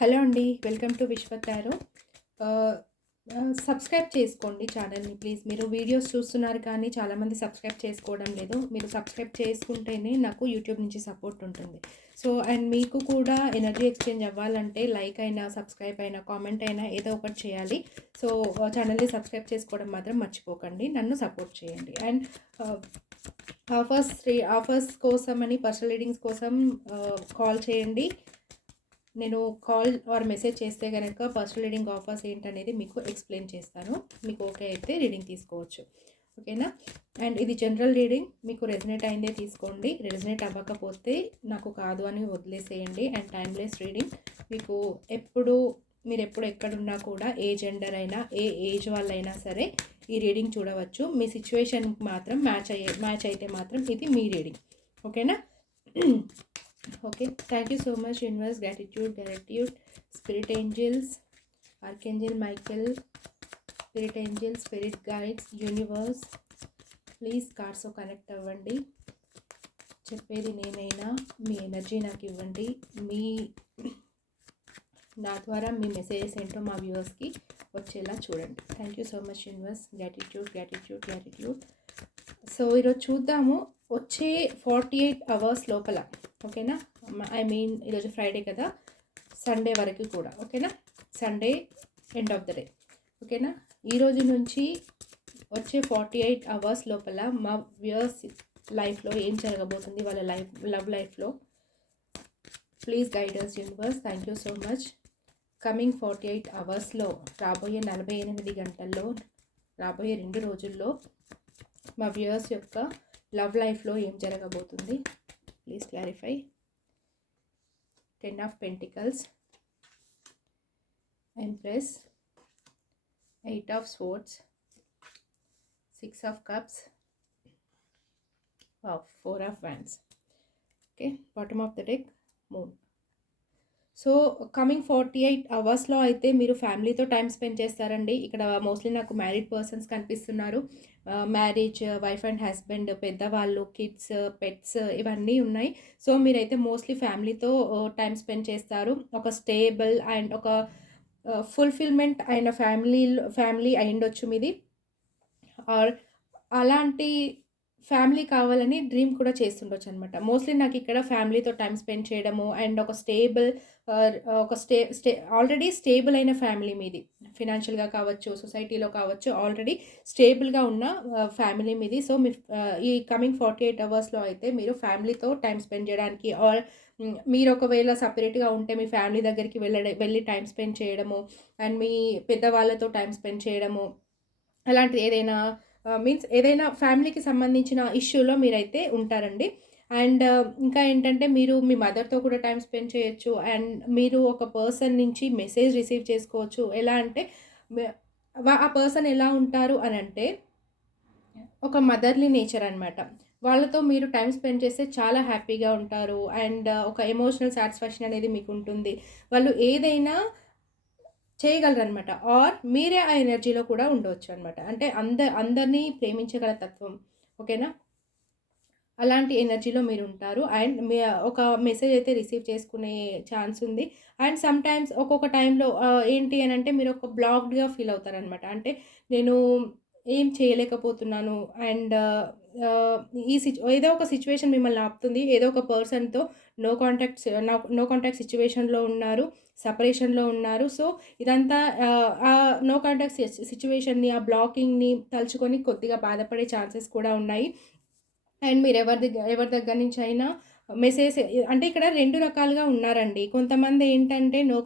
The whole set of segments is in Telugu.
హలో అండి. వెల్కమ్ టు విశ్వ టారో. ఆహ్, సబ్స్క్రైబ్ చేసుకోండి ఛానల్‌ని ప్లీజ్. మీరు వీడియోస్ చూస్తున్నారు కానీ చాలామంది సబ్స్క్రైబ్ చేసుకోవడం లేదు. మీరు సబ్స్క్రైబ్ చేసుకుంటేనే నాకు యూట్యూబ్ నుంచి సపోర్ట్ ఉంటుంది. సో, అండ్ మీకు కూడా ఎనర్జీ ఎక్స్చేంజ్ అవ్వాలంటే లైక్ అయినా, సబ్స్క్రైబ్ అయినా, కామెంట్ అయినా ఏదో ఒకటి చేయాలి. సో, ఛానల్‌ని సబ్స్క్రైబ్ చేసుకోవడం మాత్రం మర్చిపోకండి. నన్ను సపోర్ట్ చేయండి. అండ్ ఆహ్, ఆఫర్స్ కోసమని పర్సనల్ రీడింగ్స్ కోసం కాల్ చేయండి. నేను కాల్ ఆర్ మెసేజ్ చేస్తే గనక పర్సనల్ రీడింగ్ ఆఫర్స్ ఏంటనేది మీకు ఎక్స్ప్లెయిన్ చేస్తాను. మీకు ఓకే అయితే రీడింగ్ తీసుకోవచ్చు. ఓకేనా? అండ్ ఇది జనరల్ రీడింగ్. మీకు రెజనేట్ అయిందే తీసుకోండి. రెజనేట్ అవ్వకపోతే నాకు కాదు అని వదిలేసేయండి. And timeless reading. మీకు మీరెప్పుడు ఎక్కడున్నా కూడా ఏ జెండర్ అయినా, ఏ ఏజ్ వాళ్ళైనా సరే ఈ రీడింగ్ చూడవచ్చు. మీ సిచ్యువేషన్కి మాత్రం మ్యాచ్ అయితే మాత్రం ఇది మీ రీడింగ్. ఓకేనా? Okay, thank you so much universe, gratitude, spirit angels, archangel Michael, spirit angels, spirit guides, universe, please కార్డ్స్తో కనెక్ట్ అవ్వండి. చెప్పేది నేనైనా మీ ఎనర్జీ నాకు ఇవ్వండి. నా ద్వారా మీ మెసేజెస్ ఏంటో మా వ్యూవర్స్కి వచ్చేలా చూడండి. Thank you so much universe, gratitude. So ఈరోజు చూద్దాము వచ్చే 48 అవర్స్ లోపల. ఓకేనా? ఈరోజు ఫ్రైడే కదా, సండే వరకు కూడా. ఓకేనా? Sunday end of the day. ఓకేనా? ఈరోజు నుంచి వచ్చే 48 అవర్స్ లోపల మా వ్యూవర్స్ లైఫ్లో ఏం జరగబోతుంది, వాళ్ళ లవ్ లైఫ్లో. Please guiders universe. Thank you so much. Coming 48 అవర్స్లో, రాబోయే 48 గంటల్లో, రాబోయే 2 రోజుల్లో మా వ్యూవర్స్ యొక్క లవ్ లైఫ్లో ఏం జరగబోతుంది. Please clarify. 10 of pentacles, empress, 8 of swords, 6 of cups, 4 of wands. Okay, bottom of the deck moon. So coming 48 అవర్స్లో అయితే మీరు ఫ్యామిలీతో టైం స్పెండ్ చేస్తారండి. ఇక్కడ మోస్ట్లీ నాకు మ్యారీడ్ పర్సన్స్ కనిపిస్తున్నారు. మ్యారేజ్, వైఫ్ అండ్ హస్బెండ్, పెద్దవాళ్ళు, కిడ్స్, పెట్స్ ఇవన్నీ ఉన్నాయి. సో మీరైతే మోస్ట్లీ ఫ్యామిలీతో టైం స్పెండ్ చేస్తారు. ఒక స్టేబుల్ అండ్ ఒక ఫుల్ఫిల్మెంట్ అయిన ఫ్యామిలీ అయ్యుండొచ్చు మీది. ఆర్ అలాంటి ఫ్యామిలీ కావాలని డ్రీమ్ కూడా చేస్తుండొచ్చు అనమాట. మోస్ట్లీ నాకు ఇక్కడ ఫ్యామిలీతో టైం స్పెండ్ చేయడము అండ్ ఒక స్టేబుల్ ఆల్రెడీ స్టేబుల్ అయిన ఫ్యామిలీ మీది. ఫినాన్షియల్గా కావచ్చు, సొసైటీలో కావచ్చు, ఆల్రెడీ స్టేబుల్గా ఉన్న ఫ్యామిలీ మీది. సో ఈ కమింగ్ 48 అవర్స్లో అయితే మీరు ఫ్యామిలీతో టైం స్పెండ్ చేయడానికి, ఆర్ మీరు ఒకవేళ సపరేట్గా ఉంటే మీ ఫ్యామిలీ దగ్గరికి వెళ్ళి టైం స్పెండ్ చేయడము అండ్ మీ పెద్దవాళ్ళతో టైం స్పెండ్ చేయడము, అలాంటిది ఏదైనా ఫ్యామిలీకి సంబంధించిన ఇష్యూలో మీరైతే ఉంటారండి. అండ్ ఇంకా ఏంటంటే మీరు మీ మదర్తో కూడా టైం స్పెండ్ చేయొచ్చు. అండ్ మీరు ఒక పర్సన్ నుంచి మెసేజ్ రిసీవ్ చేసుకోవచ్చు. ఎలా అంటే ఆ పర్సన్ ఎలా ఉంటారు అని అంటే ఒక మదర్లీ నేచర్ అనమాట. వాళ్ళతో మీరు టైం స్పెండ్ చేస్తే చాలా హ్యాపీగా ఉంటారు. అండ్ ఒక ఎమోషనల్ సాటిస్ఫాక్షన్ అనేది మీకు ఉంటుంది. వాళ్ళు ఏదైనా చేయగలరనమాట. ఆర్ మీరే ఆ ఎనర్జీలో కూడా ఉండవచ్చు అనమాట. అంటే అందరినీ ప్రేమించగల తత్వం. ఓకేనా? అలాంటి ఎనర్జీలో మీరు ఉంటారు. అండ్ ఒక మెసేజ్ అయితే రిసీవ్ చేసుకునే ఛాన్స్ ఉంది. అండ్ సమ్‌టైమ్స్ ఒక్కొక్క టైంలో ఏంటి అనంటే మీరు ఒక బ్లాక్డ్‌గా ఫీల్ అవుతారనమాట. అంటే నేను ఏం చేయలేకపోతున్నాను. అండ్ ఏదో ఒక సిచ్యువేషన్ మిమ్మల్ని ఆపుతుంది. ఏదో ఒక పర్సన్‌తో నో కాంటాక్ట్ సిచ్యువేషన్‌లో ఉన్నారు. సెపరేషన్‌లో ఉన్నారు. సో ఇదంతా ఆ నో కాంటాక్ట్ సిచ్యువేషన్‌ని, ఆ బ్లాకింగ్‌ని తలుచుకొని కొద్దిగా బాధపడే ఛాన్సెస్ కూడా ఉన్నాయి. అండ్ మీరు ఎవరి దగ్గర నుంచైనా మెసేజ్, అంటే ఇక్కడ 2 రకాలుగా ఉన్నారండి. కొంతమంది ఏంటంటే నో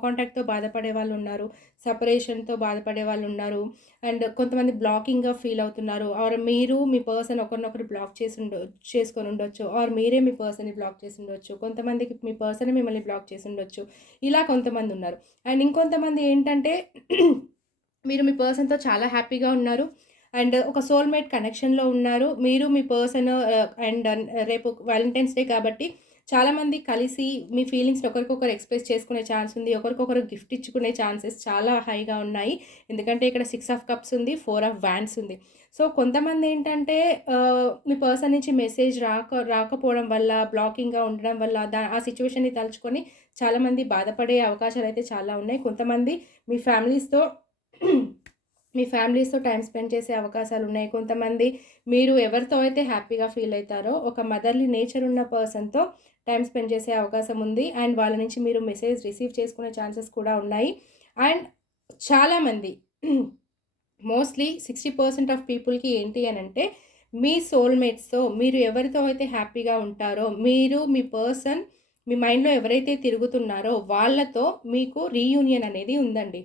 కాంటాక్ట్‌తో బాధపడే వాళ్ళున్నారు. సెపరేషన్‌తో బాధపడే వాళ్ళున్నారు. అండ్ కొంతమంది బ్లాకింగ్‌గా ఫీల్ అవుతున్నారు. ఆర్ మీరు మీ పర్సన్ ఒకరినొకరు చేసుకొని ఉండొచ్చు. ఆర్ మీరే మీ పర్సన్‌ని బ్లాక్ చేసి ఉండొచ్చు. కొంతమందికి మీ పర్సనే మిమ్మల్ని బ్లాక్ చేసి ఉండొచ్చు. ఇలా కొంతమంది ఉన్నారు. అండ్ ఇంకొంతమంది ఏంటంటే మీరు మీ పర్సన్‌తో చాలా హ్యాపీగా ఉన్నారు. అండ్ ఒక సోల్‌మేట్ కనెక్షన్‌లో ఉన్నారు. మీరు మీ పర్సన్ అండ్ రేపు వాలంటైన్స్ డే కాబట్టి చాలామంది కలిసి మీ ఫీలింగ్స్‌ని ఒకరికొకరు ఎక్స్‌ప్రెస్ చేసుకునే ఛాన్స్ ఉంది. ఒకరికొకరు గిఫ్ట్ ఇచ్చుకునే ఛాన్సెస్ చాలా హైగా ఉన్నాయి. ఎందుకంటే ఇక్కడ 6 ఆఫ్ కప్స్ ఉంది, 4 ఆఫ్ వ్యాండ్స్ ఉంది. సో, కొంతమందేంటంటే మీ పర్సన్ నుంచి మెసేజ్ రాకపోవడం వల్ల, బ్లాకింగ్‌గా ఉండడం వల్ల ఆ సిట్యుయేషన్‌ని తలుచుకొని చాలామంది బాధపడే అవకాశాలైతే చాలా ఉన్నాయి. కొంతమంది మీ ఫ్యామిలీస్‌తో మీ ఫ్యామిలీస్‌తో టైమ్ స్పెండ్ చేసే అవకాశాలున్నాయి. కొంతమంది మీరు ఎవరితో అయితే హ్యాపీగా ఫీల్ అయితారో, ఒక మదర్‌లీ నేచర్ ఉన్న పర్సన్‌తో టైమ్ స్పెండ్ చేసే అవకాశం ఉంది. అండ్ వాళ్ళ నుంచి మీరు మెసేజ్ రిసీవ్ చేసుకునే ఛాన్సెస్ కూడా ఉన్నాయి. అండ్ చాలామంది మోస్ట్‌లీ 60% ఆఫ్ పీపుల్‌కి ఏంటి అనంటే, మీ సోల్‌మేట్స్‌తో మీరు ఎవరితో అయితే హ్యాపీగా ఉంటారో, మీరు మీ పర్సన్ మీ మైండ్‌లో ఎవరైతే తిరుగుతున్నారో వాళ్ళతో మీకు రీయూనియన్ అనేది ఉందండి.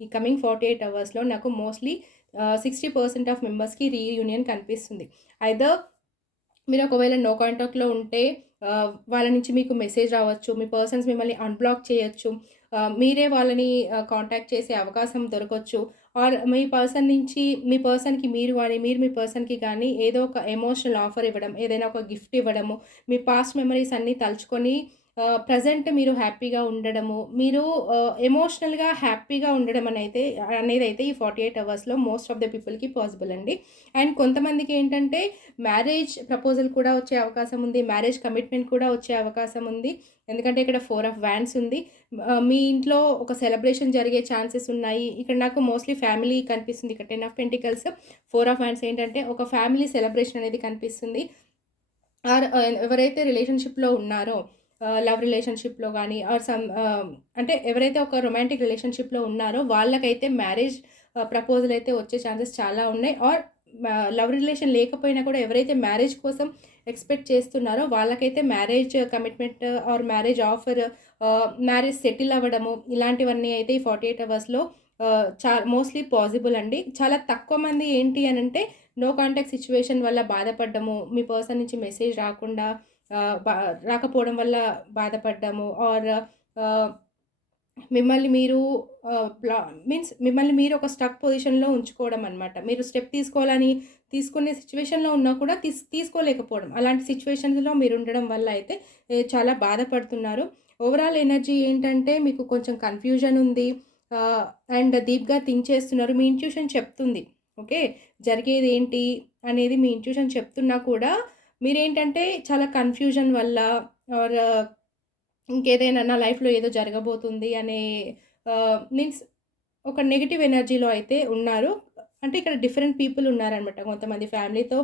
ఈ కమింగ్ 48 అవర్స్‌లో నాకు మోస్ట్‌లీ 60% ఆఫ్ మెంబర్స్‌కి రీయూనియన్ కనిపిస్తుంది. ఐదర్ మీరు ఒకవేళ నో కాంటాక్ట్‌లో ఉంటే వాళ్ళ నుంచి మీకు మెసేజ్ రావచ్చు. మీ పర్సన్స్ మిమ్మల్ని అన్‌బ్లాక్ చేయొచ్చు. మీరే వాళ్ళని కాంటాక్ట్ చేసే అవకాశం దొరకొచ్చు. ఆర్ మీ పర్సన్ నుంచి మీ పర్సన్‌కి మీరు గాని, మీరు మీ పర్సన్‌కి గాని ఏదో ఒక ఎమోషనల్ ఆఫర్ ఇవ్వడం, ఏదైనా ఒక గిఫ్ట్ ఇవ్వడము, మీ పాస్ట్ మెమరీస్ అన్నీ తలుచుకొని ప్రెజెంట్ మీరు హ్యాపీగా ఉండడము, మీరు ఎమోషనల్‌గా హ్యాపీగా ఉండడం అనేదైతే ఈ 48 అవర్స్‌లో మోస్ట్ ఆఫ్ ద పీపుల్‌కి పాసిబుల్ అండి. అండ్ కొంతమందికి ఏంటంటే మ్యారేజ్ ప్రపోజల్ కూడా వచ్చే అవకాశం ఉంది. మ్యారేజ్ కమిట్మెంట్ కూడా వచ్చే అవకాశం ఉంది. ఎందుకంటే ఇక్కడ 4 ఆఫ్ వ్యాండ్స్ ఉంది. మీ ఇంట్లో ఒక సెలబ్రేషన్ జరిగే ఛాన్సెస్ ఉన్నాయి. ఇక్కడ నాకు మోస్ట్‌లీ ఫ్యామిలీ కనిపిస్తుంది. ఇక్కడ 10 ఆఫ్ పెంటికల్స్, 4 ఆఫ్ వ్యాండ్స్ ఏంటంటే ఒక ఫ్యామిలీ సెలబ్రేషన్ అనేది కనిపిస్తుంది. ఆర్ ఎవరైతే రిలేషన్‌షిప్‌లో ఉన్నారో లవ్ రిలేషన్‌షిప్‌లో గానీ ఆర్ అంటే ఎవరైతే ఒక రొమాంటిక్ రిలేషన్‌షిప్‌లో ఉన్నారో వాళ్ళకైతే మ్యారేజ్ ప్రపోజల్ అయితే వచ్చే ఛాన్సెస్ చాలా ఉన్నాయి. ఆర్ లవ్ రిలేషన్ లేకపోయినా కూడా ఎవరైతే మ్యారేజ్ కోసం ఎక్స్‌పెక్ట్ చేస్తున్నారో వాళ్ళకైతే marriage commitment or marriage offer, marriage settle అవ్వడము ఇలాంటివన్నీ అయితే ఈ 48 అవర్స్‌లో మోస్ట్‌లీ పాసిబుల్ అండి. చాలా తక్కువ మంది ఏంటి అనంటే నో కాంటాక్ట్ సిట్యుయేషన్ వల్ల బాధపడ్డము, మీ పర్సన్ నుంచి మెసేజ్ రాకుండా ఆహ్, బ రాకపోవడం వల్ల బాధపడ్డాము ఆర్ ఆహ్, మిమ్మల్ని మీరు మిమ్మల్ని మీరు ఒక స్టక్ పొజిషన్‌లో ఉంచుకోవడం అనమాట. మీరు స్టెప్ తీసుకునే సిట్యుయేషన్‌లో ఉన్నా కూడా తీసుకోలేకపోవడం. అలాంటి సిట్యుయేషన్స్‌లో మీరుండడం వల్ల అయితే చాలా బాధపడుతున్నారు. ఓవరాల్ ఎనర్జీ ఏంటంటే మీకు కొంచెం కన్‌ఫ్యూజన్ ఉంది. ఆహ్, అండ్ డీప్‌గా థింక్ చేస్తున్నారు. మీ ఇంట్యూషన్ చెప్తుంది. ఓకే. జరిగేదేంటి అనేది మీ ఇంట్యూషన్ చెప్తున్నా కూడా మీరేంటంటే చాలా కన్‌ఫ్యూజన్ వల్ల ఆర్ ఇంకేదైనా నా లైఫ్‌లో ఏదో జరగబోతుంది అనే మీన్స్ ఒక నెగెటివ్ ఎనర్జీలో అయితే ఉన్నారు. అంటే ఇక్కడ డిఫరెంట్ పీపుల్ ఉన్నారనమాట. కొంతమంది ఫ్యామిలీతో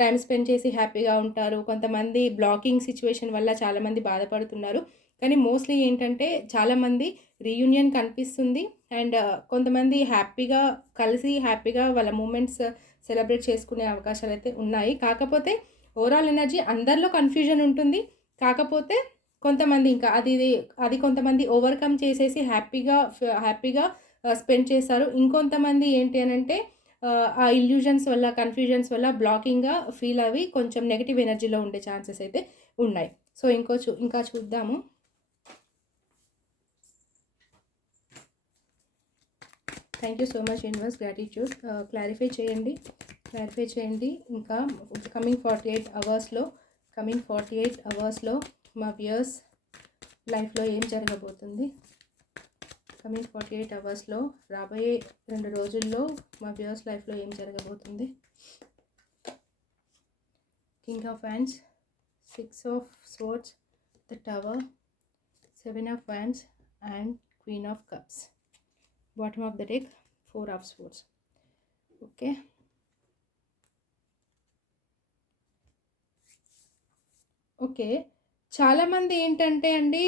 టైమ్ స్పెండ్ చేసి హ్యాపీగా ఉంటారు. కొంతమంది బ్లాకింగ్ సిట్యుయేషన్ వల్ల చాలామంది బాధపడుతున్నారు. కానీ మోస్ట్‌లీ ఏంటంటే చాలామంది రీయూనియన్ కనిపిస్తుంది. అండ్ కొంతమంది హ్యాపీగా కలిసి హ్యాపీగా వాళ్ళ మూమెంట్స్ సెలబ్రేట్ చేసుకునే అవకాశాలైతే ఉన్నాయి. కాకపోతే ఓవరాల్ ఎనర్జీ అందరిలో కన్‌ఫ్యూజన్ ఉంటుంది. కాకపోతే కొంతమంది ఇంకా అది కొంతమంది ఓవర్‌కమ్ చేసేసి హ్యాపీగా స్పెండ్ చేశారు. ఇంకొంతమంది ఏంటి అనంటే ఆ ఇల్యూజన్స్ వల్ల, కన్‌ఫ్యూజన్స్ వల్ల బ్లాకింగ్‌గా ఫీల్ అవి కొంచెం నెగెటివ్ ఎనర్జీలో ఉండే ఛాన్సెస్ అయితే ఉన్నాయి. సో, ఇంకా చూద్దాము. Thank you so much universe, gratitude. Clarify చేయండి. ఇంకా కమింగ్ 48 అవర్స్‌లో మా వ్యూయర్స్ లైఫ్‌లో ఏం జరగబోతుంది? కమింగ్ 48 అవర్స్‌లో రాబోయే 2 రోజుల్లో మా వ్యూయర్స్ లైఫ్‌లో ఏం జరగబోతుంది? King of wands, 6 of swords, the tower, 7 of wands and queen of cups. Bottom of the deck 4 of swords. Okay. Okay. చాలామంది ఏంటంటే అండి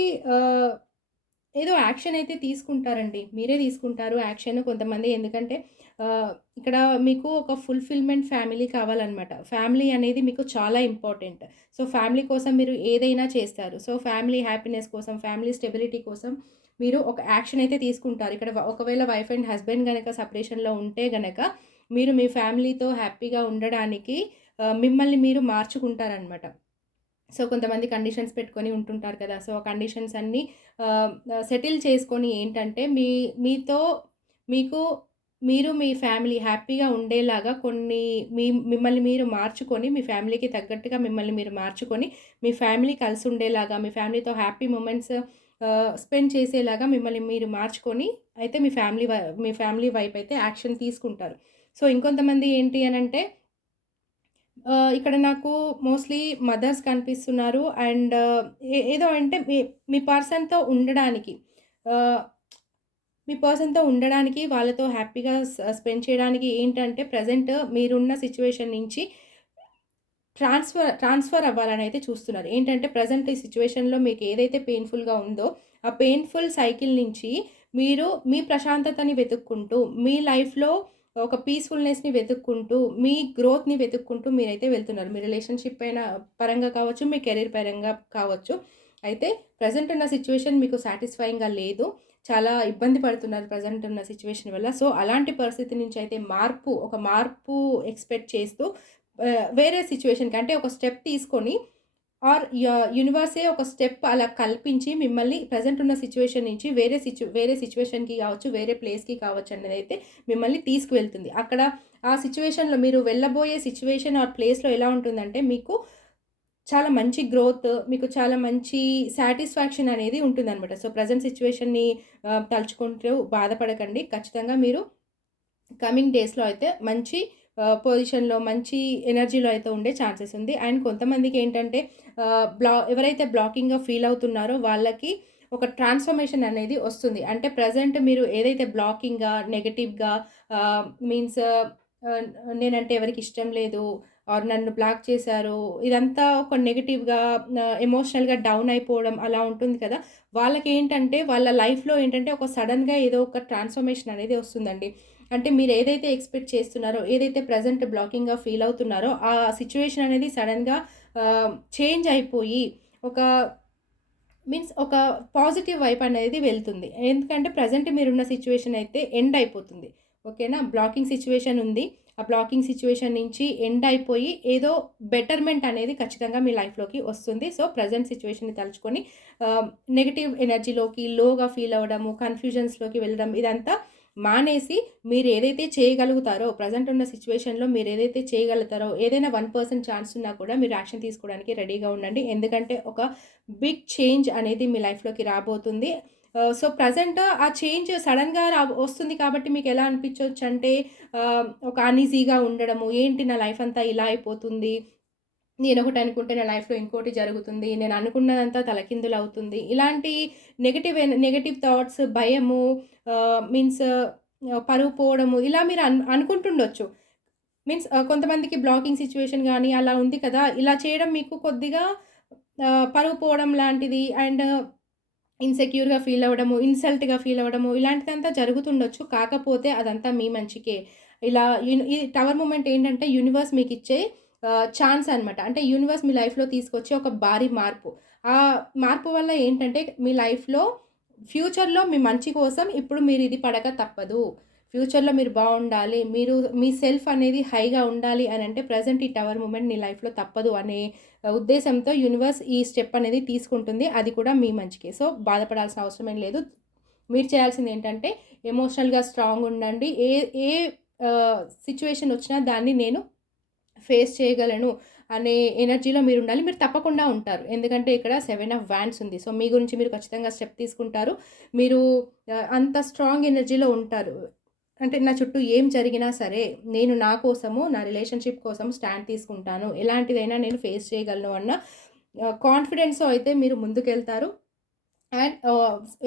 ఏదో యాక్షన్ అయితే తీసుకుంటారండి. మీరే తీసుకుంటారు యాక్షన్ కొంతమంది. ఎందుకంటే ఇక్కడ మీకు ఒక ఫుల్‌ఫిల్‌మెంట్ ఫ్యామిలీ కావాలనమాట. ఫ్యామిలీ అనేది మీకు చాలా ఇంపార్టెంట్. సో, ఫ్యామిలీ కోసం మీరు ఏదైనా చేస్తారు. సో, ఫ్యామిలీ హ్యాపీనెస్ కోసం, ఫ్యామిలీ స్టెబిలిటీ కోసం మీరు ఒక యాక్షన్ అయితే తీసుకుంటారు. ఇక్కడ ఒకవేళ వైఫ్ అండ్ హస్బెండ్ గనక సెపరేషన్‌లో ఉంటే గనక మీరు మీ ఫ్యామిలీతో హ్యాపీగా ఉండడానికి మిమ్మల్ని మీరు మార్చుకుంటారనమాట. సో, కొంతమంది కండిషన్స్ పెట్టుకొని ఉంటుంటారు కదా! సో, ఆ కండిషన్స్ అన్నీ సెటిల్ చేసుకొని ఏంటంటే మీతో మీకు మీరు మీ ఫ్యామిలీ హ్యాపీగా ఉండేలాగా కొన్ని మిమ్మల్ని మీరు మార్చుకొని, మీ ఫ్యామిలీకి తగ్గట్టుగా మిమ్మల్ని మీరు మార్చుకొని, మీ ఫ్యామిలీ కలిసి ఉండేలాగా, మీ ఫ్యామిలీతో హ్యాపీ మొమెంట్స్ స్పెండ్ చేసేలాగా మిమ్మల్ని మీరు మార్చుకొని అయితే మీ ఫ్యామిలీ వైపయితే యాక్షన్ తీసుకుంటారు. సో, ఇంకొంతమంది ఏంటి అనంటే ఇక్కడ నాకు మోస్ట్‌లీ మదర్స్ కనిపిస్తున్నారు. అండ్ ఏదో అంటే మీ పర్సన్‌తో ఉండడానికి ఆహ్, మీ పర్సన్‌తో ఉండడానికి, వాళ్ళతో హ్యాపీగా స్పెండ్ చేయడానికి ఏంటంటే ప్రెజెంట్ మీరున్న సిట్యుయేషన్ నుంచి ట్రాన్స్‌ఫర్ అవ్వాలనైతే చూస్తున్నారు. ఏంటంటే ప్రెజెంట్ ఈ సిట్యుయేషన్‌లో మీకు ఏదైతే పెయిన్‌ఫుల్‌గా ఉందో, ఆ పెయిన్‌ఫుల్ సైకిల్ నుంచి మీరు మీ ప్రశాంతతని వెతుక్కుంటూ, మీ లైఫ్‌లో ఒక పీస్‌ఫుల్‌నెస్‌ని వెతుక్కుంటూ, మీ గ్రోత్‌ని వెతుక్కుంటూ మీరైతే వెళ్తున్నారు. మీ రిలేషన్‌షిప్ పరంగా కావచ్చు, మీ కెరీర్ పరంగా కావచ్చు. అయితే ప్రెజెంట్ ఉన్న సిట్యుయేషన్ మీకు సాటిస్ఫైయింగ్‌గా లేదు. చాలా ఇబ్బంది పడుతున్నారు ప్రెజెంట్ ఉన్న సిట్యుయేషన్ వల్ల. సో, అలాంటి పరిస్థితి నుంచి అయితే ఒక మార్పు ఎక్స్‌పెక్ట్ చేస్తూ వేరే సిట్యుయేషన్‌కి అంటే ఒక స్టెప్ తీసుకొని యూనివర్సే ఒక స్టెప్ అలా కల్పించి మిమ్మల్ని ప్రెజెంట్ ఉన్న సిట్యుయేషన్ నుంచి వేరే సిట్యుయేషన్‌కి కావచ్చు, వేరే ప్లేస్‌కి కావచ్చు అనేదైతే మిమ్మల్ని తీసుకువెళ్తుంది. అక్కడ ఆ సిట్యుయేషన్‌లో మీరు వెళ్ళబోయే సిట్యుయేషన్ ఆర్ ప్లేస్‌లో ఎలా ఉంటుందంటే మీకు చాలా మంచి గ్రోత్, మీకు చాలా మంచి సాటిస్ఫాక్షన్ అనేది ఉంటుందనమాట. సో, ప్రెజెంట్ సిట్యుయేషన్‌ని తలుచుకుంటూ బాధపడకండి. ఖచ్చితంగా మీరు కమింగ్ డేస్‌లో అయితే మంచి పొజిషన్‌లో, మంచి ఎనర్జీలో అయితే ఉండే ఛాన్సెస్ ఉంది. అండ్ కొంతమందికేంటంటే ఎవరైతే బ్లాకింగ్‌గా ఫీల్ అవుతున్నారో వాళ్ళకి ఒక ట్రాన్స్‌ఫర్మేషన్ అనేది వస్తుంది. అంటే ప్రెజెంట్ మీరు ఏదైతే బ్లాకింగ్‌గా, నెగెటివ్‌గా మీన్స్ నేనంటే ఎవరికీ ఇష్టం లేదు ఆర్ నన్ను బ్లాక్ చేశారు. ఇదంతా ఒక నెగెటివ్‌గా ఎమోషనల్‌గా డౌన్ అయిపోవడం అలా ఉంటుంది కదా! వాళ్ళకేంటంటే వాళ్ళ లైఫ్‌లో ఏంటంటే ఒక సడెన్‌గా ఏదో ఒక ట్రాన్స్‌ఫర్మేషన్ అనేది వస్తుందండి. అంటే మీరు ఏదైతే ఎక్స్‌పెక్ట్ చేస్తున్నారో, ఏదైతే ప్రెజెంట్ బ్లాకింగ్‌గా ఫీల్ అవుతున్నారో, ఆ సిట్యుయేషన్ అనేది సడెన్‌గా చేంజ్ అయిపోయి ఒక ఒక పాజిటివ్ వైప్ అనేది వెళ్తుంది. ఎందుకంటే ప్రెజెంట్ మీరున్న సిట్యుయేషన్ అయితే ఎండ్ అయిపోతుంది. ఓకేనా? బ్లాకింగ్ సిట్యుయేషన్ ఉంది. ఆ బ్లాకింగ్ సిట్యుయేషన్ నుంచి ఎండ్ అయిపోయి ఏదో బెటర్‌మెంట్ అనేది ఖచ్చితంగా మీ లైఫ్‌లోకి వస్తుంది. సో, ప్రెజెంట్ సిట్యుయేషన్‌ని తలుచుకొని నెగెటివ్ ఎనర్జీలోకి లోగా ఫీల్ అవ్వడము, కన్‌ఫ్యూజన్స్‌లోకి వెళ్ళడం ఇదంతా మానేసి మీరేదైతే చేయగలుగుతారో ప్రెజెంట్ ఉన్న సిట్యుయేషన్‌లో మీరేదైతే చేయగలుగుతారో ఏదైనా 1% ఛాన్స్ ఉన్నా కూడా మీరు యాక్షన్ తీసుకోవడానికి రెడీగా ఉండండి. ఎందుకంటే ఒక బిగ్ చేంజ్ అనేది మీ లైఫ్‌లోకి రాబోతుంది. సో, ప్రెజెంట్ ఆ చేంజ్ సడెన్‌గా వస్తుంది కాబట్టి మీకెలా అనిపించొచ్చంటే ఒక అన్‌ఈజీగా ఉండడము. ఏంటి నా లైఫ్ అంతా ఇలా అయిపోతుంది. నేనొకటి అనుకుంటే నా లైఫ్‌లో ఇంకోటి జరుగుతుంది. నేను అనుకున్నదంతా తలకిందులవుతుంది. ఇలాంటి నెగెటివ్ థాట్స్, భయము మీన్స్ పరువు పోవడము ఇలా మీరు అనుకుంటుండొచ్చు. కొంతమందికి బ్లాకింగ్ సిట్యుయేషన్ గాని అలా ఉంది కదా! ఇలా చేయడం మీకు కొద్దిగా పరువు పోవడం లాంటిది అండ్ ఇన్‌సెక్యూర్‌గా ఫీల్ అవ్వడము, ఇన్సల్ట్‌గా ఫీల్ అవ్వడము ఇలాంటిదంతా జరుగుతుండొచ్చు. కాకపోతే అదంతా మీ మంచికే. ఇలా ఈ టవర్ మూమెంట్ ఏంటంటే యూనివర్స్ మీకిచ్చే ఛాన్స్ అనమాట. అంటే యూనివర్స్ మీ లైఫ్‌లో తీసుకొచ్చే ఒక భారీ మార్పు. ఆ మార్పు వల్ల ఏంటంటే మీ లైఫ్‌లో ఫ్యూచర్‌లో మీ మంచి కోసం ఇప్పుడు మీరు ఇది పడక తప్పదు. ఫ్యూచర్‌లో మీరు బావుండాలి. మీరు మీ సెల్ఫ్ అనేది హైగా ఉండాలి అనంటే ప్రెజెంట్ ఈ టవర్ మూమెంట్ నీ లైఫ్‌లో తప్పదు అనే ఉద్దేశంతో యూనివర్స్ ఈ స్టెప్ అనేది తీసుకుంటుంది. అది కూడా మీ మంచికే. సో, బాధపడాల్సిన అవసరం ఏం లేదు. మీరు చేయాల్సిందేంటంటే ఎమోషనల్‌గా స్ట్రాంగ్ ఉండండి. ఏ ఏ సిట్యుయేషన్ వచ్చినా దాన్ని నేను ఫేస్ చేయగలను అనే ఎనర్జీలో మీరుండాలి. మీరు తప్పకుండా ఉంటారు. ఎందుకంటే ఇక్కడ 7 ఆఫ్ వాండ్స్ ఉంది. సో, మీ గురించి మీరు ఖచ్చితంగా స్టెప్ తీసుకుంటారు. మీరు అంత స్ట్రాంగ్ ఎనర్జీలో ఉంటారు. అంటే నా చుట్టూ ఏం జరిగినా సరే, నేను నా కోసము, నా రిలేషన్‌షిప్ కోసం స్టాండ్ తీసుకుంటాను. ఎలాంటిదైనా నేను ఫేస్ చేయగలను అన్న కాన్ఫిడెన్స్‌తో అయితే మీరు ముందుకెళ్తారు. అండ్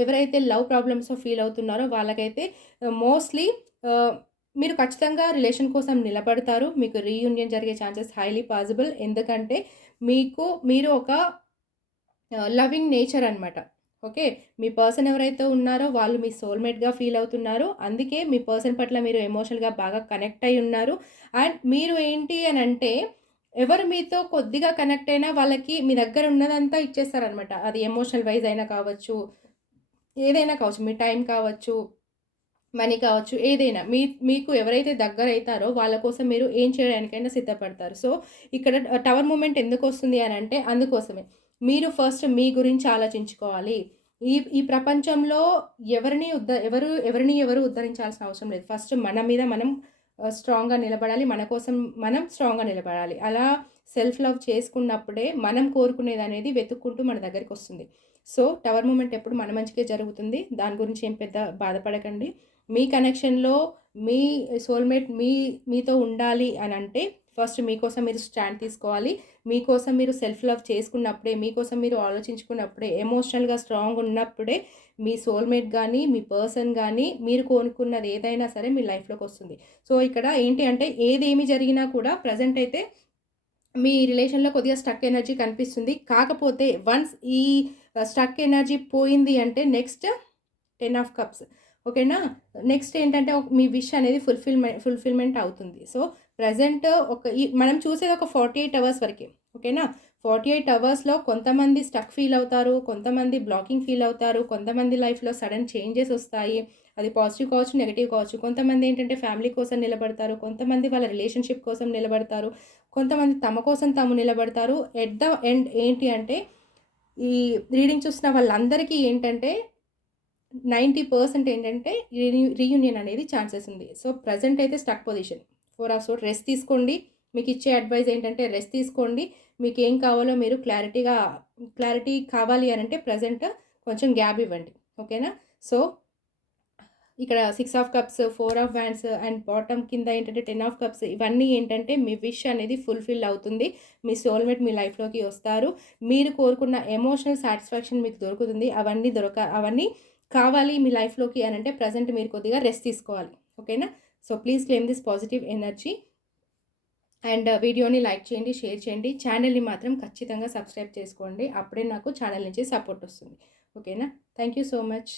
ఎవరైతే లవ్ ప్రాబ్లమ్స్‌తో ఫీల్ అవుతున్నారో వాళ్ళకైతే మోస్ట్‌లీ ఆహ్, మీరు ఖచ్చితంగా రిలేషన్ కోసం నిలబడతారు. మీకు రీయూనియన్ జరిగే ఛాన్సెస్ హైలీ పాసిబుల్. ఎందుకంటే మీరు ఒక లవింగ్ నేచర్ అనమాట. ఓకే. మీ పర్సన్ ఎవరైతే ఉన్నారో వాళ్ళు మీ సోల్‌మేట్‌గా ఫీల్ అవుతున్నారు. అందుకే మీ పర్సన్ పట్ల మీరు ఎమోషనల్‌గా బాగా కనెక్ట్ అయ్యి ఉన్నారు. అండ్ మీరు ఏంటి అనంటే ఎవరు మీతో కొద్దిగా కనెక్ట్ అయినా వాళ్ళకి మీ దగ్గర ఉన్నదంతా ఇచ్చేస్తారనమాట. అది ఎమోషనల్ వైస్ అయినా కావచ్చు, ఏదైనా కావచ్చు. మీ టైం కావచ్చు, మనీ కావచ్చు, ఏదైనా. మీకు ఎవరైతే దగ్గరైతారో వాళ్ళ కోసం మీరు ఏం చేయడానికైనా సిద్ధపడతారు. సో, ఇక్కడ టవర్ మూమెంట్ ఎందుకొస్తుంది అనంటే అందుకోసమే. మీరు ఫస్ట్ మీ గురించి ఆలోచించుకోవాలి. ఈ ప్రపంచంలో ఎవరు ఉద్ధరించాల్సిన అవసరం లేదు. ఫస్ట్ మన మీద మనం స్ట్రాంగ్‌గా నిలబడాలి. మన కోసం మనం స్ట్రాంగ్‌గా నిలబడాలి. అలా సెల్ఫ్ లవ్ చేసుకున్నప్పుడే మనం కోరుకునేదనేది వెతుక్కుంటూ మన దగ్గరికొస్తుంది. సో, టవర్ మూమెంట్ ఎప్పుడు మన మంచికే జరుగుతుంది. దాని గురించి ఏం పెద్ద బాధపడకండి. మీ కనెక్షన్‌లో మీ సోల్‌మేట్ మీతో ఉండాలి అనంటే ఫస్ట్ మీకోసం మీరు స్టాండ్ తీసుకోవాలి. మీకోసం మీరు సెల్ఫ్ లవ్ చేసుకున్నప్పుడే, మీకోసం మీరు ఆలోచించుకున్నప్పుడే, ఎమోషనల్‌గా స్ట్రాంగ్ ఉన్నప్పుడే మీ సోల్‌మేట్ గానీ, మీ పర్సన్ గానీ, మీరు కోరుకున్నది ఏదైనా సరే మీ లైఫ్‌లోకొస్తుంది. సో, ఇక్కడ ఏంటి అంటే ఏదేమి జరిగినా కూడా ప్రెజెంట్ అయితే మీ రిలేషన్‌లో కొద్దిగా స్టక్ ఎనర్జీ కనిపిస్తుంది. కాకపోతే వన్స్ ఈ స్టక్ ఎనర్జీ పోయింది అంటే నెక్స్ట్ 10 ఆఫ్ కప్స్. ఓకేనా? నెక్స్ట్ ఏంటంటే మీ విష్ అనేది ఫుల్‌ఫిల్‌మెంట్ అవుతుంది. సో, ప్రెజెంట్ మనం చూసేది ఒక 48 అవర్స్ వరకే. ఓకేనా? 48 అవర్స్‌లో కొంతమంది స్టక్ ఫీల్ అవుతారు. కొంతమంది బ్లాకింగ్ ఫీల్ అవుతారు. కొంతమంది లైఫ్‌లో సడెన్ చేంజెస్ ఒస్తాయి. అది పాజిటివ్ కావచ్చు, నెగెటివ్ కావచ్చు. కొంతమంది ఏంటంటే ఫ్యామిలీ కోసం నిలబడతారు. కొంతమంది వాళ్ళ రిలేషన్‌షిప్ కోసం నిలబడతారు. కొంతమంది తమ కోసం తాము నిలబడతారు. ఎట్ ద ఎండ్ ఏంటి అంటే ఈ రీడింగ్ చూస్తున్న వాళ్ళందరికీ ఏంటంటే 90% ఏంటంటే రీయూనియన్ అనేది ఛాన్సెస్ ఉంది. సో, ప్రెజెంట్ అయితే stuck position. 4 of swords rest తీసుకోండి. మీకిచ్చే అడ్వైస్ ఏంటంటే రెస్ట్ తీసుకోండి. మీకేం కావాలో మీరు క్లారిటీ కావాలి అనంటే ప్రెజెంట్ కొంచెం గ్యాప్ ఇవ్వండి. ఓకేనా? సో, ఇక్కడ 6 of cups, 4 of wands and bottom కింద ఏంటంటే 10 ఆఫ్ కప్స్ ఇవన్నీ ఏంటంటే మీ విష్ అనేది ఫుల్‌ఫిల్ అవుతుంది. మీ సోల్‌మేట్ మీ లైఫ్‌లోకి వస్తారు. మీరు కోరుకున్న ఎమోషనల్ సాటిస్ఫాక్షన్ మీకు దొరుకుతుంది. అవన్నీ కావాలి మీ లైఫ్‌లోకి అనంటే ప్రెజెంట్ మీరు కొద్దిగా రెస్ట్ తీసుకోవాలి. ఓకేనా? So, please claim this positive energy and వీడియోని లైక్ చేయండి, షేర్ చేయండి. ఛానెల్‌ని మాత్రం ఖచ్చితంగా సబ్స్క్రైబ్ చేసుకోండి. అప్పుడే నాకు ఛానెల్ నుంచి సపోర్ట్ వస్తుంది. ఓకేనా? Thank you so much.